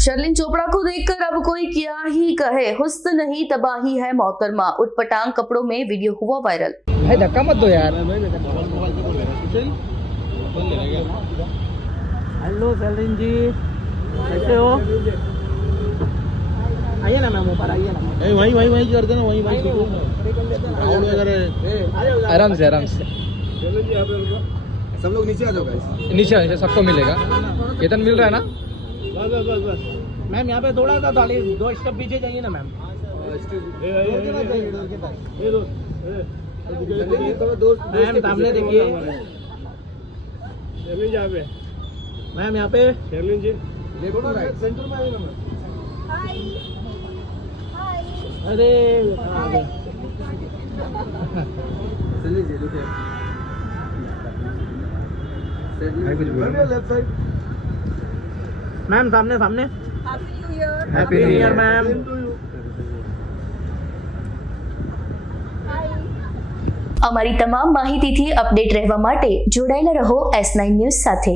शर्लिन चोपड़ा को देखकर अब कोई क्या ही कहे, हुस्न नहीं तबाही है मोहतरमा। उटपटांग कपड़ों में वीडियो हुआ वायरल। भाई धक्का मत दो यार। हेलो शर्लिन जी, कैसे हो? आइए ना मैम, ऊपर आइए ना। वही कर देना, वही आराम से आराम से। सब लोग नीचे आ जाओ गाइस। नीचे सबको मिलेगा। केतन मिल रहा है ना? बस मैम यहाँ पे थोड़ा सा 2 स्टेप पीछे जाइए ना मैम। मैम सामने देखिए। मैम यहाँ पे शेरलिन जी सेंटर में आइए ना। अरे चलिए जी, लुक लेफ्ट साइड। मैम सामने सामने। Happy new year ma'am. અમારી તમામ માહિતીથી અપડેટ રહેવા માટે જોડાયેલા રહો S9 ન્યૂઝ સાથે।